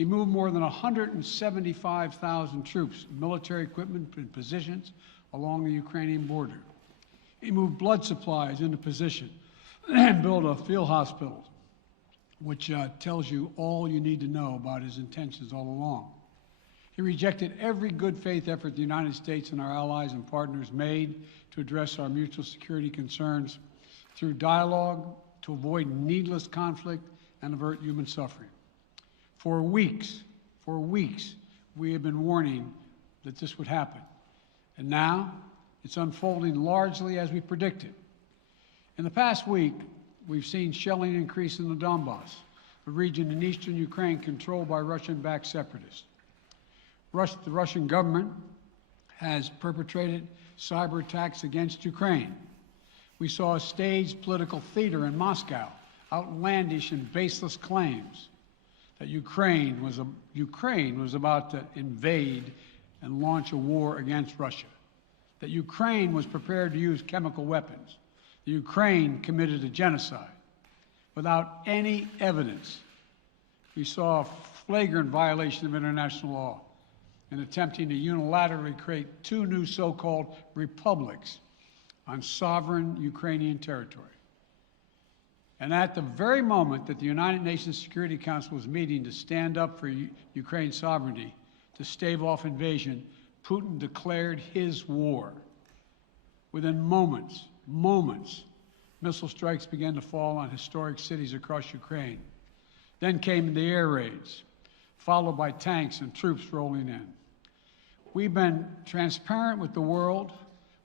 He moved more than 175,000 troops, military equipment, and positions along the Ukrainian border. He moved blood supplies into position and built a field hospital, which tells you all you need to know about his intentions all along. He rejected every good faith effort the United States and our allies and partners made to address our mutual security concerns through dialogue to avoid needless conflict and avert human suffering. For weeks, we have been warning that this would happen. And now it's unfolding largely as we predicted. In the past week, we've seen shelling increase in the Donbass, a region in eastern Ukraine controlled by Russian-backed separatists. The Russian government has perpetrated cyber attacks against Ukraine. We saw a staged political theater in Moscow, outlandish and baseless claims that Ukraine was about to invade and launch a war against Russia, that Ukraine was prepared to use chemical weapons, that Ukraine committed a genocide. Without any evidence, we saw a flagrant violation of international law in attempting to unilaterally create two new so-called republics on sovereign Ukrainian territory. And at the very moment that the United Nations Security Council was meeting to stand up for Ukraine's sovereignty, to stave off invasion, Putin declared his war. Within moments, missile strikes began to fall on historic cities across Ukraine. Then came the air raids, followed by tanks and troops rolling in. We've been transparent with the world.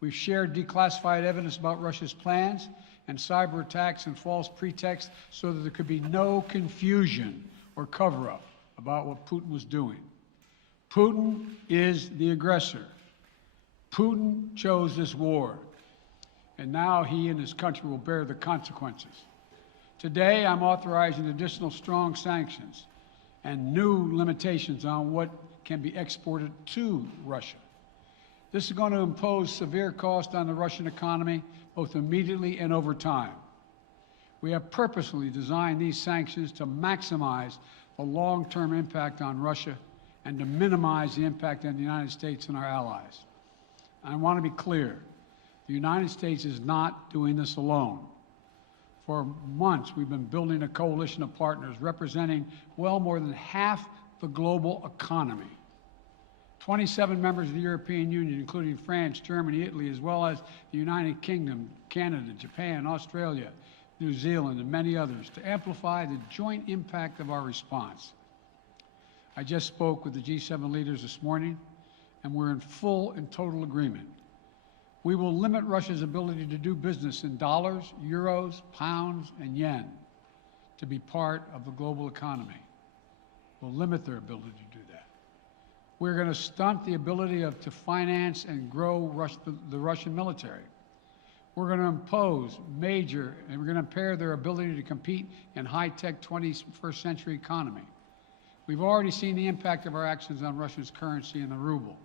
We've shared declassified evidence about Russia's plans and cyber attacks and false pretexts so that there could be no confusion or cover-up about what Putin was doing. Putin is the aggressor. Putin chose this war, and now he and his country will bear the consequences. Today, I'm authorizing additional strong sanctions and new limitations on what can be exported to Russia. This is going to impose severe cost on the Russian economy, both immediately and over time. We have purposely designed these sanctions to maximize the long-term impact on Russia and to minimize the impact on the United States and our allies. I want to be clear, the United States is not doing this alone. For months, we've been building a coalition of partners representing well more than half the global economy. 27 members of the European Union, including France, Germany, Italy, as well as the United Kingdom, Canada, Japan, Australia, New Zealand, and many others, to amplify the joint impact of our response. I just spoke with the G7 leaders this morning, and we're in full and total agreement. We will limit Russia's ability to do business in dollars, euros, pounds, and yen to be part of the global economy. We'll limit their ability to do that. We're going to stunt the ability to finance and grow the Russian military. We're going to impose and we're going to impair their ability to compete in high-tech 21st century economy. We've already seen the impact of our actions on Russia's currency and the ruble,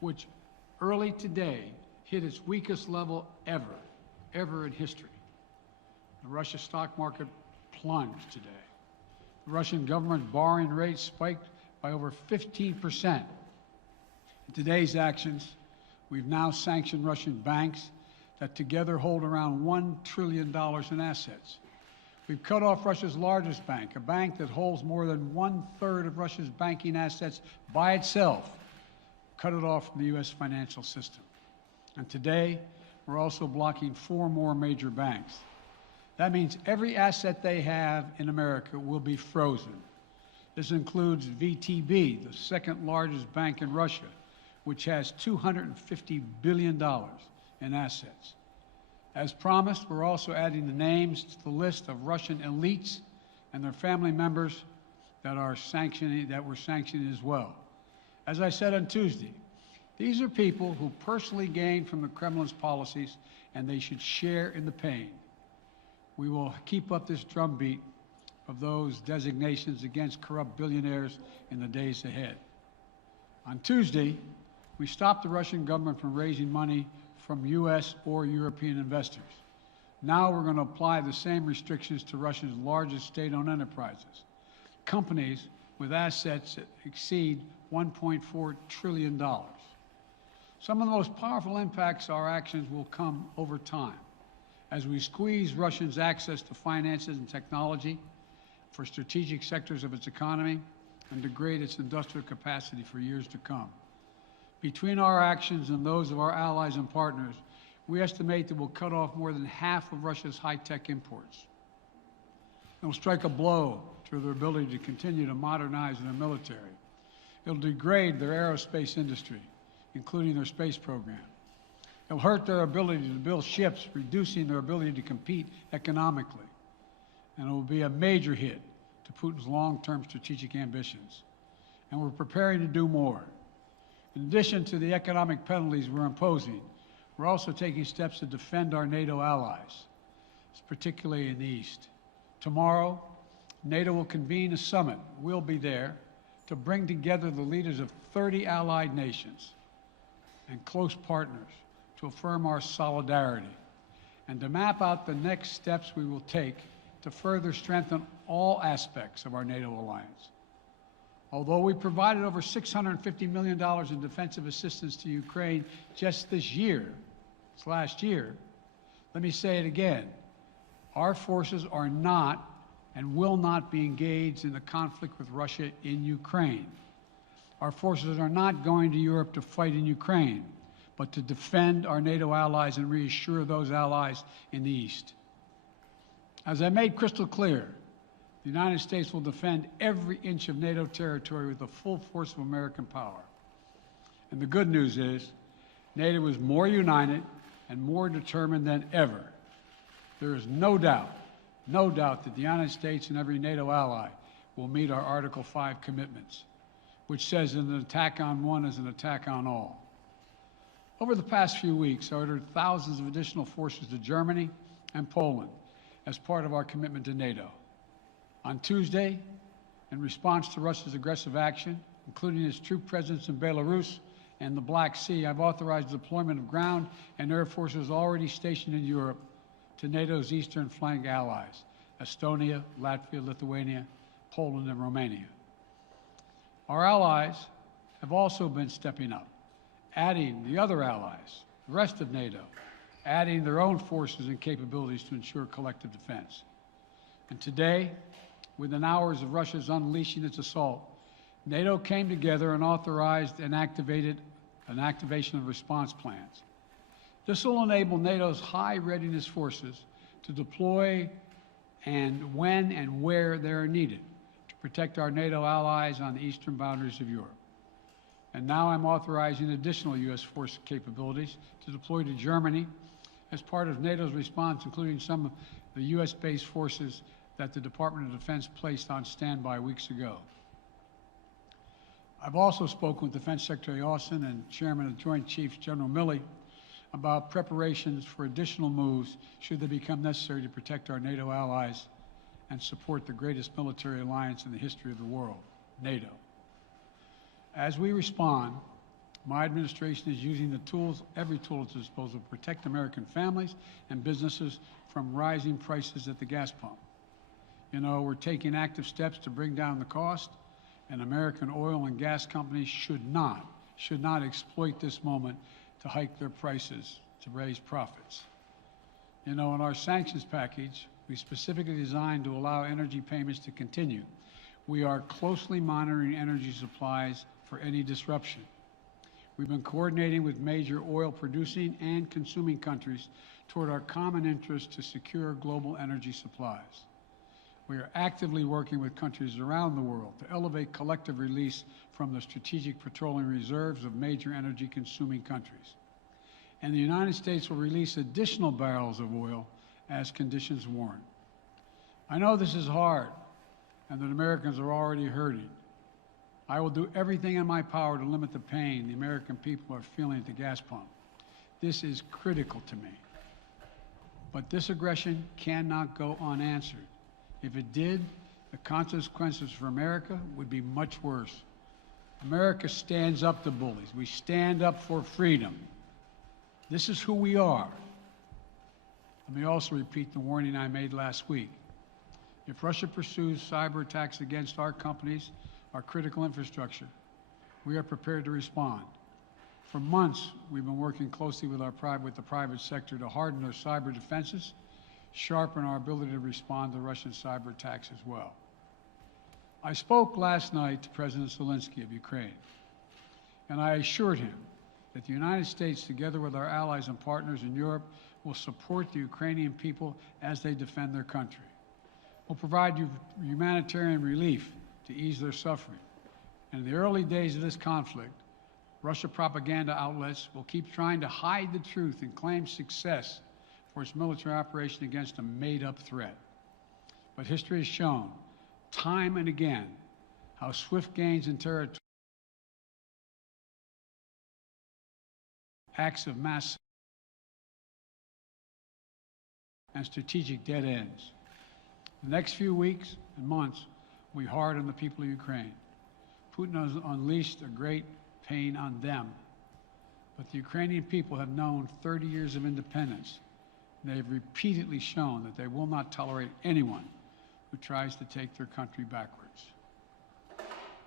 which early today hit its weakest level ever in history. The Russia stock market plunged today. The Russian government borrowing rate spiked by over 15%. In today's actions, we've now sanctioned Russian banks that together hold around $1 trillion in assets. We've cut off Russia's largest bank, a bank that holds more than 1/3 of Russia's banking assets by itself, cut it off from the U.S. financial system. And today, we're also blocking 4 more major banks. That means every asset they have in America will be frozen. This includes VTB, the second largest bank in Russia, which has $250 billion in assets. As promised, we're also adding the names to the list of Russian elites and their family members that we're sanctioning as well. As I said on Tuesday, these are people who personally gain from the Kremlin's policies, and they should share in the pain. We will keep up this drumbeat of those designations against corrupt billionaires in the days ahead. On Tuesday, we stopped the Russian government from raising money from U.S. or European investors. Now we're going to apply the same restrictions to Russia's largest state-owned enterprises, companies with assets that exceed $1.4 trillion. Some of the most powerful impacts of our actions will come over time as we squeeze Russia's access to finances and technology for strategic sectors of its economy and degrade its industrial capacity for years to come. Between our actions and those of our allies and partners, we estimate that we'll cut off more than half of Russia's high-tech imports. It will strike a blow to their ability to continue to modernize their military. It will degrade their aerospace industry, including their space program. It will hurt their ability to build ships, reducing their ability to compete economically. And it will be a major hit to Putin's long-term strategic ambitions. And we're preparing to do more. In addition to the economic penalties we're imposing, we're also taking steps to defend our NATO allies, particularly in the East. Tomorrow, NATO will convene a summit. We'll be there to bring together the leaders of 30 allied nations and close partners to affirm our solidarity and to map out the next steps we will take to further strengthen all aspects of our NATO alliance. Although we provided over $650 million in defensive assistance to Ukraine just this last year, let me say it again. Our forces are not and will not be engaged in the conflict with Russia in Ukraine. Our forces are not going to Europe to fight in Ukraine, but to defend our NATO allies and reassure those allies in the East. As I made crystal clear, the United States will defend every inch of NATO territory with the full force of American power. And the good news is, NATO is more united and more determined than ever. There is no doubt that the United States and every NATO ally will meet our Article 5 commitments, which says that an attack on one is an attack on all. Over the past few weeks, I ordered thousands of additional forces to Germany and Poland as part of our commitment to NATO. On Tuesday, in response to Russia's aggressive action, including its troop presence in Belarus and the Black Sea, I've authorized the deployment of ground and air forces already stationed in Europe to NATO's eastern flank allies, Estonia, Latvia, Lithuania, Poland, and Romania. Our allies have also been stepping up, adding the other allies, the rest of NATO, adding their own forces and capabilities to ensure collective defense. And today, within hours of Russia's unleashing its assault, NATO came together and authorized and activated an activation of response plans. This will enable NATO's high readiness forces to deploy and when and where they are needed to protect our NATO allies on the eastern boundaries of Europe. And now I'm authorizing additional U.S. force capabilities to deploy to Germany as part of NATO's response, including some of the U.S.-based forces that the Department of Defense placed on standby weeks ago. I've also spoken with Defense Secretary Austin and Chairman of the Joint Chiefs, General Milley, about preparations for additional moves should they become necessary to protect our NATO allies and support the greatest military alliance in the history of the world, NATO. As we respond, my administration is using the tools, every tool at its disposal to protect American families and businesses from rising prices at the gas pump. You know, we're taking active steps to bring down the cost, and American oil and gas companies should not exploit this moment to hike their prices to raise profits. You know, in our sanctions package, we specifically designed to allow energy payments to continue. We are closely monitoring energy supplies for any disruption. We've been coordinating with major oil producing and consuming countries toward our common interest to secure global energy supplies. We are actively working with countries around the world to elevate collective release from the strategic petroleum reserves of major energy consuming countries. And the United States will release additional barrels of oil as conditions warrant. I know this is hard and that Americans are already hurting. I will do everything in my power to limit the pain the American people are feeling at the gas pump. This is critical to me. But this aggression cannot go unanswered. If it did, the consequences for America would be much worse. America stands up to bullies. We stand up for freedom. This is who we are. Let me also repeat the warning I made last week. If Russia pursues cyber attacks against our companies, our critical infrastructure, we are prepared to respond. For months, we've been working closely with the private sector to harden our cyber defenses, sharpen our ability to respond to Russian cyber attacks as well. I spoke last night to President Zelensky of Ukraine, and I assured him that the United States, together with our allies and partners in Europe, will support the Ukrainian people as they defend their country. We'll provide humanitarian relief to ease their suffering. And in the early days of this conflict, Russia propaganda outlets will keep trying to hide the truth and claim success for its military operation against a made-up threat. But history has shown, time and again, how swift gains in territory, acts of mass and strategic dead ends. The next few weeks and months will be hard on the people of Ukraine. Putin has unleashed a great pain on them, but the Ukrainian people have known 30 years of independence. They have repeatedly shown that they will not tolerate anyone who tries to take their country backwards.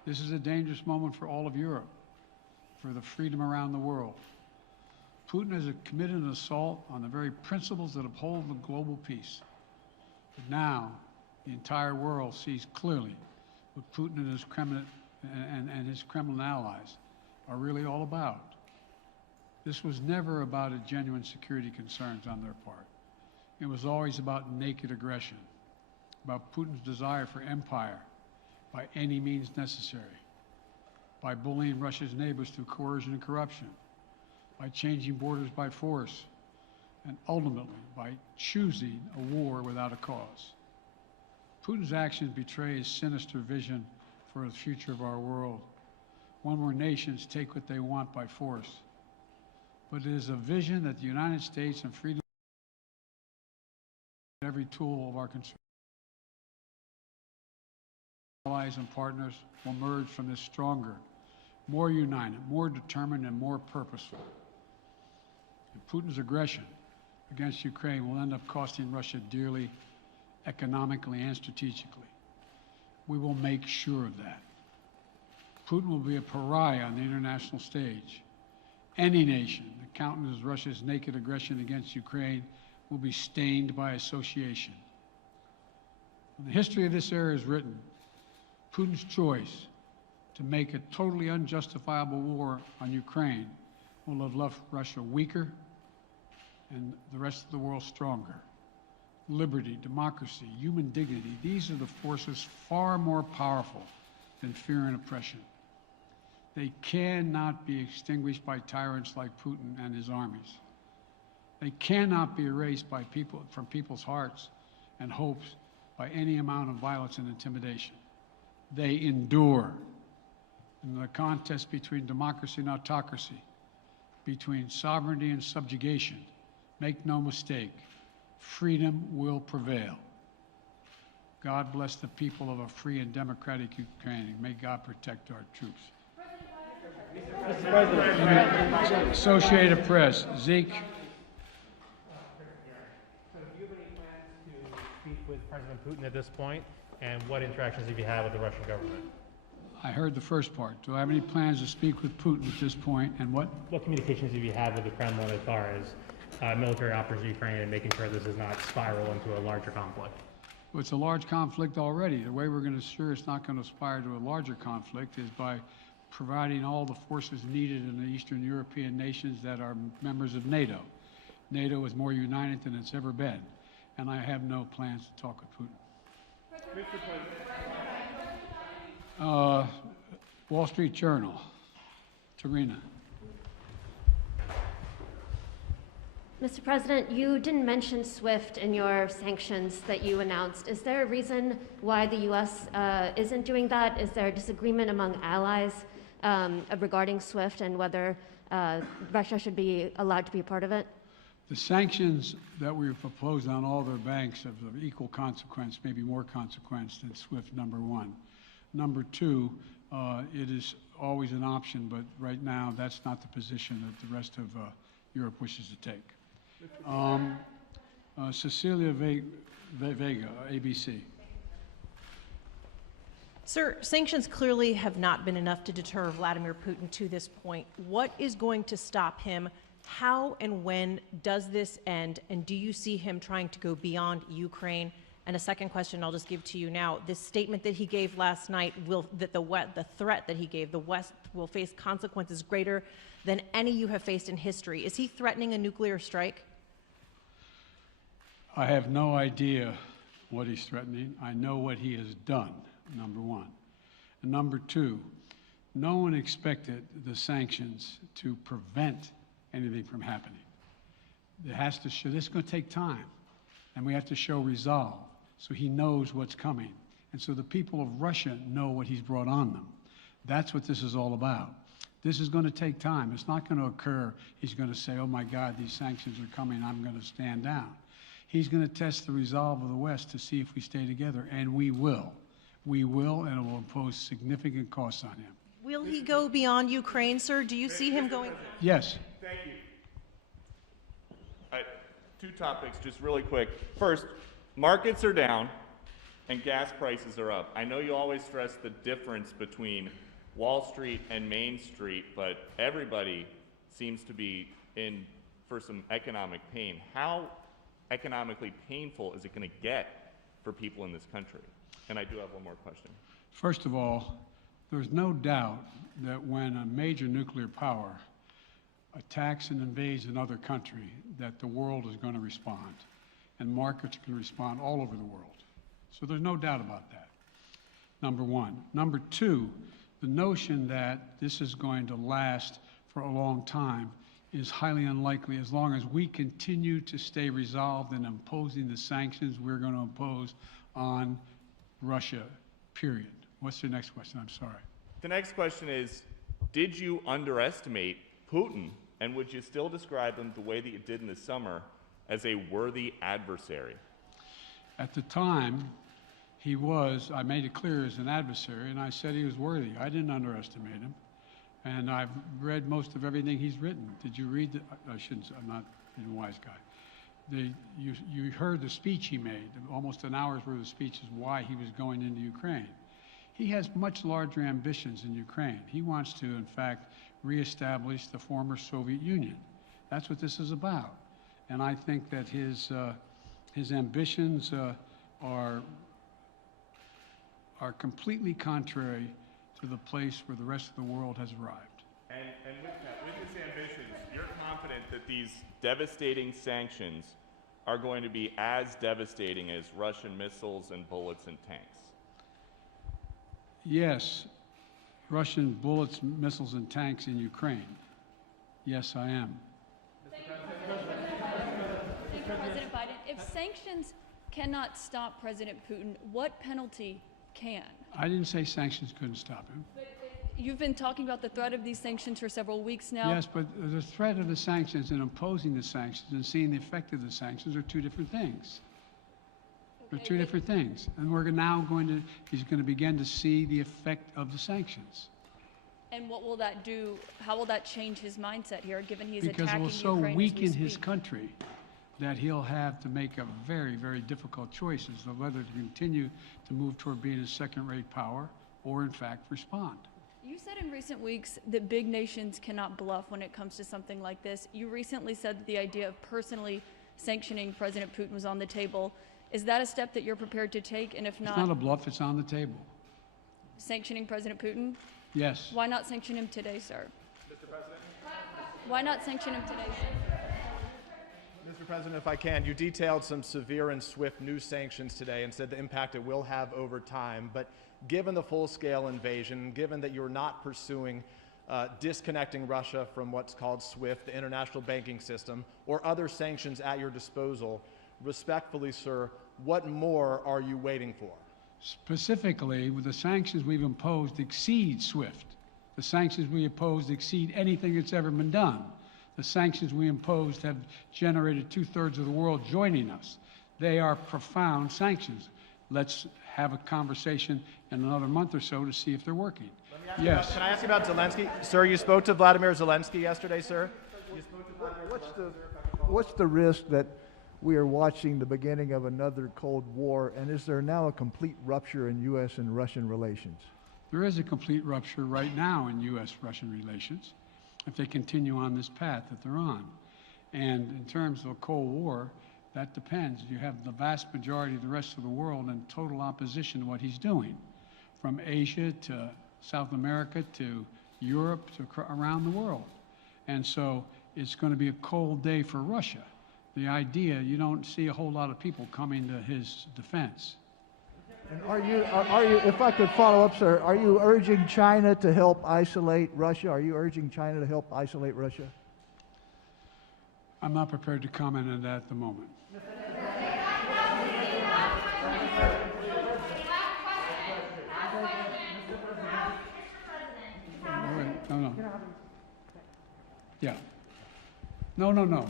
This is a dangerous moment for all of Europe, for the freedom around the world. Putin has committed an assault on the very principles that uphold the global peace. But now, the entire world sees clearly what Putin and his Kremlin allies are really all about. This was never about a genuine security concerns on their part. It was always about naked aggression, about Putin's desire for empire by any means necessary, by bullying Russia's neighbors through coercion and corruption, by changing borders by force, and ultimately by choosing a war without a cause. Putin's actions betray his sinister vision for the future of our world, one where nations take what they want by force. But it is a vision that the United States and freedom every tool of our allies and partners will emerge from this stronger, more united, more determined, and more purposeful. And Putin's aggression against Ukraine will end up costing Russia dearly, economically and strategically. We will make sure of that. Putin will be a pariah on the international stage. Any nation that countenances Russia's naked aggression against Ukraine will be stained by association. When the history of this era is written, Putin's choice to make a totally unjustifiable war on Ukraine will have left Russia weaker and the rest of the world stronger. Liberty, democracy, human dignity, these are the forces far more powerful than fear and oppression. They cannot be extinguished by tyrants like Putin and his armies. They cannot be erased from people's hearts and hopes by any amount of violence and intimidation. They endure. In the contest between democracy and autocracy, between sovereignty and subjugation, make no mistake, freedom will prevail. God bless the people of a free and democratic Ukraine. May God protect our troops. Mr. President. Associated Press, Zeke. Do you have any plans to speak with President Putin at this point? And what interactions have you had with the Russian government? I heard the first part. Do I have any plans to speak with Putin at this point, and what? What communications have you had with the Kremlin as far as military operations in Ukraine and making sure this does not spiral into a larger conflict? Well, it's a large conflict already. The way we're going to ensure it's not going to aspire to a larger conflict is by providing all the forces needed in the Eastern European nations that are members of NATO. NATO is more united than it's ever been, and I have no plans to talk with Putin. Wall Street Journal, Tarina. Mr. President, you didn't mention SWIFT in your sanctions that you announced. Is there a reason why the U.S. Isn't doing that? Is there a disagreement among allies regarding SWIFT and whether Russia should be allowed to be a part of it? The sanctions that we've proposed on all their banks are of equal consequence, maybe more consequence than SWIFT, number one. Number two, it is always an option, but right now that's not the position that the rest of Europe wishes to take. Cecilia Vega, ABC. Sir, sanctions clearly have not been enough to deter Vladimir Putin to this point. What is going to stop him? How and when does this end? And do you see him trying to go beyond Ukraine? And a second question I'll just give to you now. This statement that he gave last night, the threat that he gave, the West will face consequences greater than any you have faced in history. Is he threatening a nuclear strike? I have no idea what he's threatening. I know what he has done, number one. And number two, no one expected the sanctions to prevent anything from happening. It has to show, this is going to take time, and we have to show resolve so he knows what's coming. And so the people of Russia know what he's brought on them. That's what this is all about. This is going to take time. It's not going to occur. He's going to say, oh my God, these sanctions are coming, I'm going to stand down. He's going to test the resolve of the West to see if we stay together, and we will. We will, and it will impose significant costs on him. Will he go beyond Ukraine, sir? Do you see him going? Yes. Thank you. Two topics, just really quick. First, markets are down and gas prices are up. I know you always stress the difference between Wall Street and Main Street, but everybody seems to be in for some economic pain. How economically painful is it going to get for people in this country? And I do have one more question. First of all, there's no doubt that when a major nuclear power attacks and invades another country, that the world is going to respond, and markets can respond all over the world. So there's no doubt about that, number one. Number two, the notion that this is going to last for a long time is highly unlikely as long as we continue to stay resolved in imposing the sanctions we're going to impose on Russia, period. What's your next question? I'm sorry. The next question is, did you underestimate Putin, and would you still describe him the way that you did in the summer as a worthy adversary? At the time, he was, I made it clear, as an adversary, and I said he was worthy. I didn't underestimate him. And I've read most of everything he's written. Did you read the, I shouldn't, I'm not a wise guy. You heard the speech he made, almost an hour's worth of speeches, why he was going into Ukraine. He has much larger ambitions in Ukraine. He wants to, in fact, reestablish the former Soviet Union. That's what this is about. And I think that his ambitions are completely contrary to the place where the rest of the world has arrived. And with his ambitions, you're confident that these devastating sanctions are going to be as devastating as Russian missiles and bullets and tanks? Yes, Russian bullets, missiles, and tanks in Ukraine. Yes, I am. Thank you, President Biden. If sanctions cannot stop President Putin, what penalty can? I didn't say sanctions couldn't stop him. You've been talking about the threat of these sanctions for several weeks now. Yes, but the threat of the sanctions and imposing the sanctions and seeing the effect of the sanctions are two different things. They're two different things. And we're now he's going to begin to see the effect of the sanctions. And what will that do? How will that change his mindset here, given he's Because attacking it will so Ukraine as we weaken his speak? country that he'll have to make a very, very difficult choice as to whether to continue to move toward being a second-rate power or, in fact, respond. You said in recent weeks that big nations cannot bluff when it comes to something like this. You recently said that the idea of personally sanctioning President Putin was on the table. Is that a step that you're prepared to take? And if It's not a bluff, it's on the table. sanctioning President Putin? Yes. Why not sanction him today, sir? Mr. President? Why not sanction him today, sir? Mr. President, if I can, you detailed some severe and swift new sanctions today and said the impact it will have over time. But given the full-scale invasion, given that you're not pursuing disconnecting Russia from what's called SWIFT, the international banking system, or other sanctions at your disposal, respectfully, sir, what more are you waiting for? Specifically, with the sanctions we've imposed exceed SWIFT. The sanctions we imposed exceed anything that's ever been done. The sanctions we imposed have generated 2/3 of the world joining us. They are profound sanctions. Let's have a conversation in another month or so to see if they're working. Yes. Can I ask you about Zelensky? Sir, you spoke to Vladimir Zelensky yesterday, sir? What's the risk that we are watching the beginning of another Cold War, and is there now a complete rupture in U.S. and Russian relations? There is a complete rupture right now in U.S.-Russian relations if they continue on this path that they're on. And in terms of a Cold War, that depends. You have the vast majority of the rest of the world in total opposition to what he's doing, from Asia to South America to Europe to around the world. And so it's going to be a cold day for Russia. The idea, you don't see a whole lot of people coming to his defense. And are you, if I could follow up, sir, are you urging China to help isolate Russia? Are you urging China to help isolate Russia? I'm not prepared to comment on that at the moment. No. Yeah. No.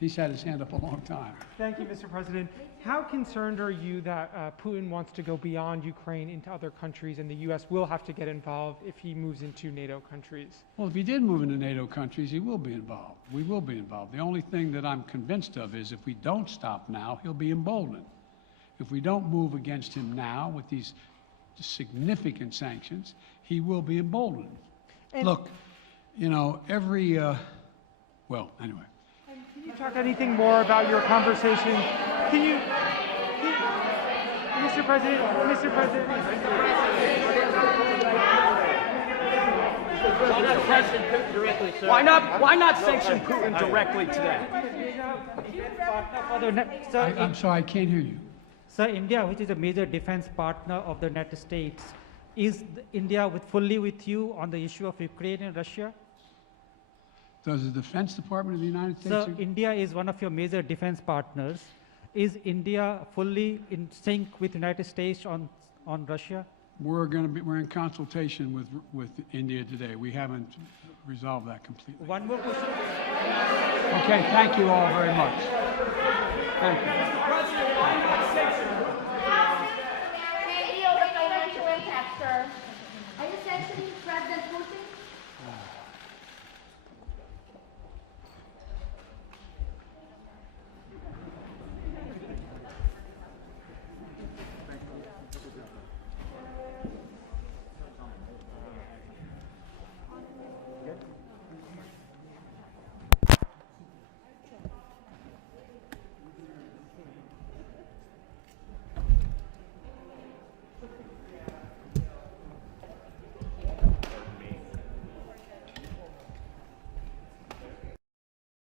He's had his hand up a long time. Thank you, Mr. President. How concerned are you that Putin wants to go beyond Ukraine into other countries, and the U.S. will have to get involved if he moves into NATO countries? Well, if he did move into NATO countries, he will be involved. We will be involved. The only thing that I'm convinced of is if we don't stop now, he'll be emboldened. If we don't move against him now with these significant sanctions, he will be emboldened. Look, you know, well, anyway. Can you talk anything more about your conversation? Mr. President. Why not sanction Putin directly today? I'm sorry, I can't hear you. Sir, India, which is a major defense partner of the United States, is India fully with you on the issue of Ukraine and Russia? Does the Defense Department of the United States... Sir, India is one of your major defense partners. Is India fully in sync with the United States on Russia? We're in consultation with India today. We haven't resolved that completely. One more question. Okay, thank you all very much. Thank you.